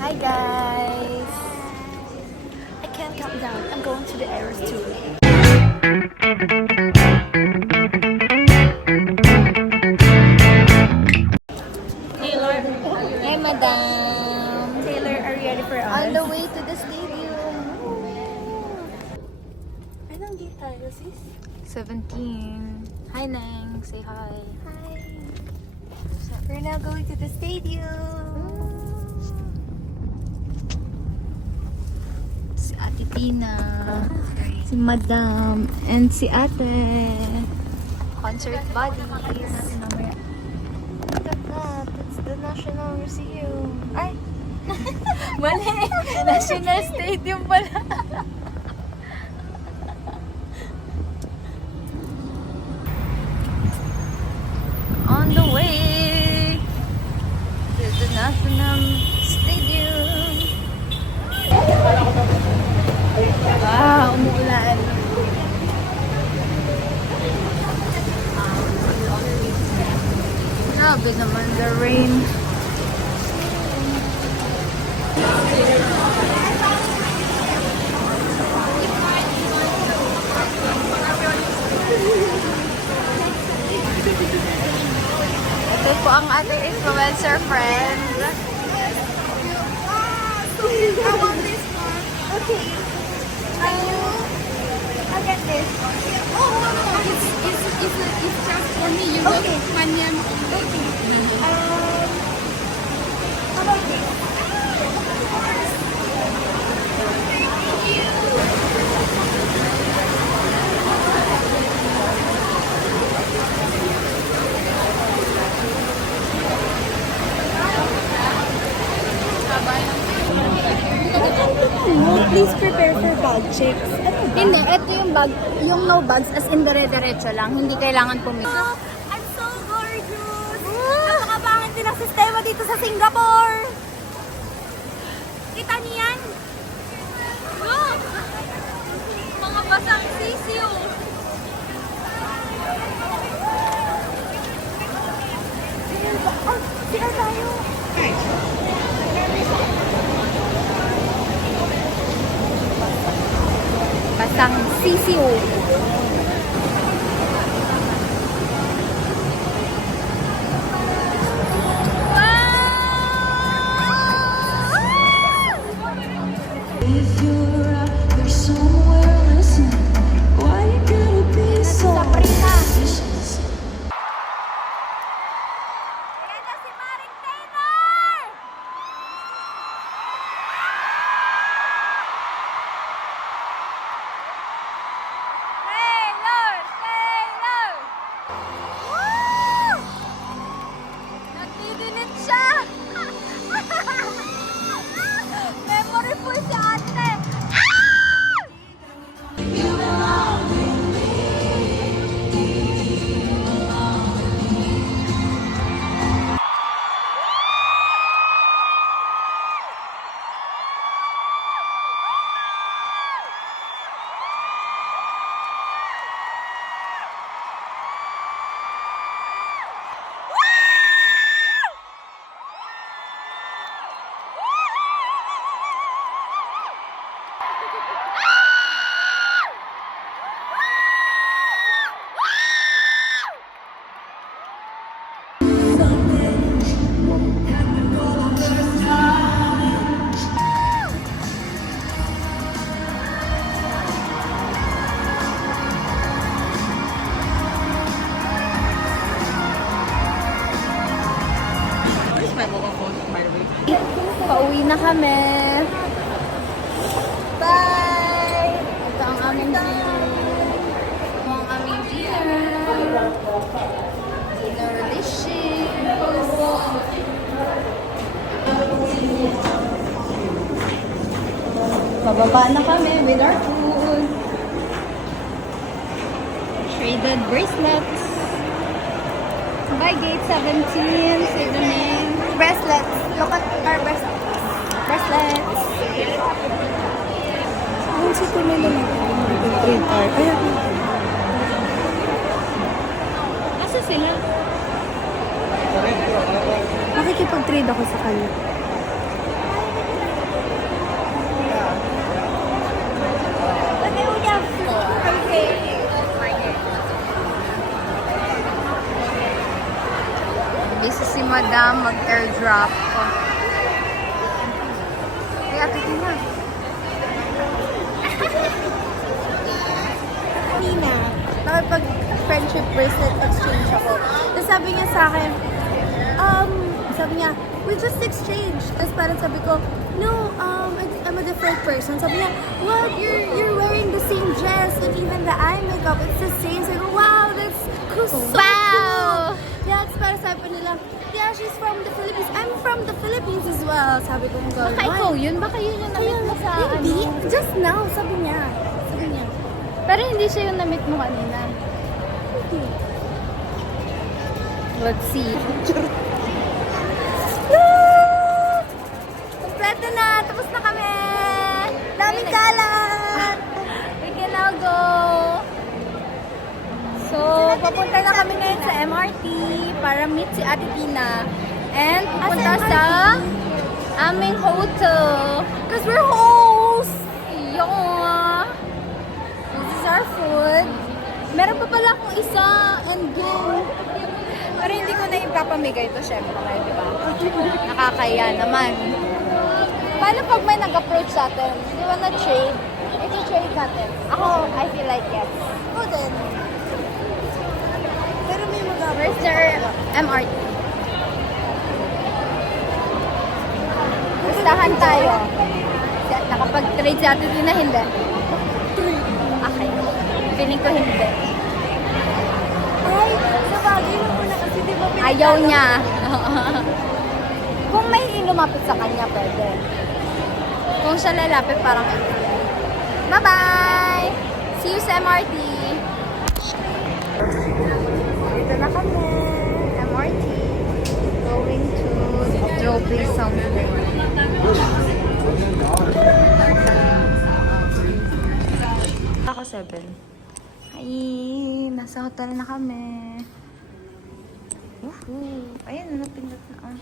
Hi guys! I can't calm down. I'm going to the Eras tour. Taylor, hi madam! Taylor, are you ready for us? On the way to the stadium. Anong gate tayo, sis? 17. Hi Neng, say hi. Hi. We're now going to the stadium. Si Ate Tina, si Madam, and si Ate. Concert buddies. Look at that. It's the National Museum. Ay! Mali! National Stadium pala. On the way to the National Stadium. Wow, umuulan. Grabe naman the rain. Ito po ang ating influencer friend. I want this one. Okay. I'll get this. Oh, no. It's just for me. You look funny. Okay. How about this? No, please prepare for bag checks. Hindi, ito yung bag, yung no bags as in dire-diretso lang, hindi kailangan pumili. I'm so gorgeous! Napakabangit din ang sistema dito sa Singapore! Kita niyan? Look! Mga basang sisiyo! Sila tayo! Basang sisiw. Pauwi na kami. Bye! Ito ang aming view. Ito ang aming dinner. Dinner dishes. Bababa na kami with our food. Traded bracelets. By gate 17, say the name. Bracelets. Look at our bracelets. Ang sito nila trade art. Ayan. Asa sila? Makikipag-trade ako sa kanya. wrap. Ay, Ate Tina. Nina, nakipag-friendship bracelet exchange ako. Tapos sabi niya sa akin, we just exchanged. Tapos parang sabi ko, no, I'm a different person. Sabi niya, what? You're wearing the same dress and even the eye makeup, it's the same. Sabi ko, wow, that's cool. So Wow! cool. Yeah, it's parang sabi nila, yeah, she's from the Philippines. I'm from the Philippines as well. Sabi ko, Baka ikaw yun? Baka yun yung namit mo sa Hindi, ano? just now, sabi niya. Pero hindi siya yung namit mo kanina. Let's see. Kompleto na! Tapos na kami! Daming kalat! We can now go. So, papunta na kami ngayon sa MRT para meet si Ate Tina. And pupunta Asa sa aming hotel. Because we're hosts! Yeah. This is our food. Meron pa pala akong isa and go. Pero hindi ko na ipapamigay ito, syempre, di ba? Nakakaya naman. Paano pag may nag-approach sa atin? You wanna trade? Ito-trade natin. Ako, I feel like yes. Ako din. Pero may mag-approach. Where's their MRT? Gustahan tayo. Nakapag-trade si Ate Tina, hindi. Okay. Feeling ko hindi. Ay, sabagay na muna kasi di ba Ayaw niya. Kung may lumapit sa kanya, pwede. Kung siya lalapit, parang bye-bye! See you sa MRT! Dito na kami. MRT. Going to Joby something. Ako 7. Ay, nasa hotel na kami. Woohoo! Ayan, napindot na.